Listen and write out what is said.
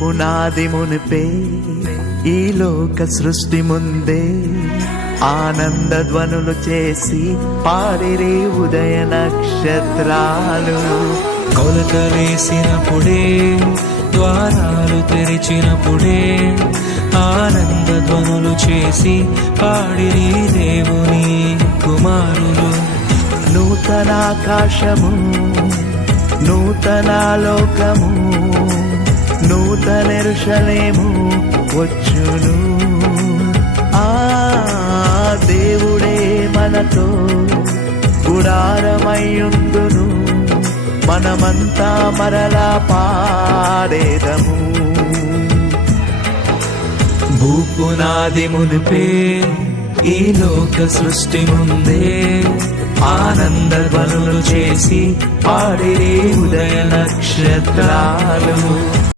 భూపునాది మునిపే ఈ లోక సృష్టి ముందే ఆనంద ధ్వనులు చేసి పాడిరి ఉదయ నక్షత్రాలు. కొలతలేసినప్పుడే ద్వారాలు తెరిచినప్పుడే ఆనంద ధ్వనులు చేసి పాడిరి దేవుని కుమారులు. నూతనాకాశము నూతన లోకము నూతన యెరూషలేము వచ్చును. ఆ దేవుడే మనతో గుడారమయ్యుండును. మనమంతా మరలా పాడేదము. భూపునాది మునిపే ఈ లోక సృష్టి ముందే ఆనంద ధ్వనులు చేసి పాడిరి ఉదయ నక్షత్రాలు.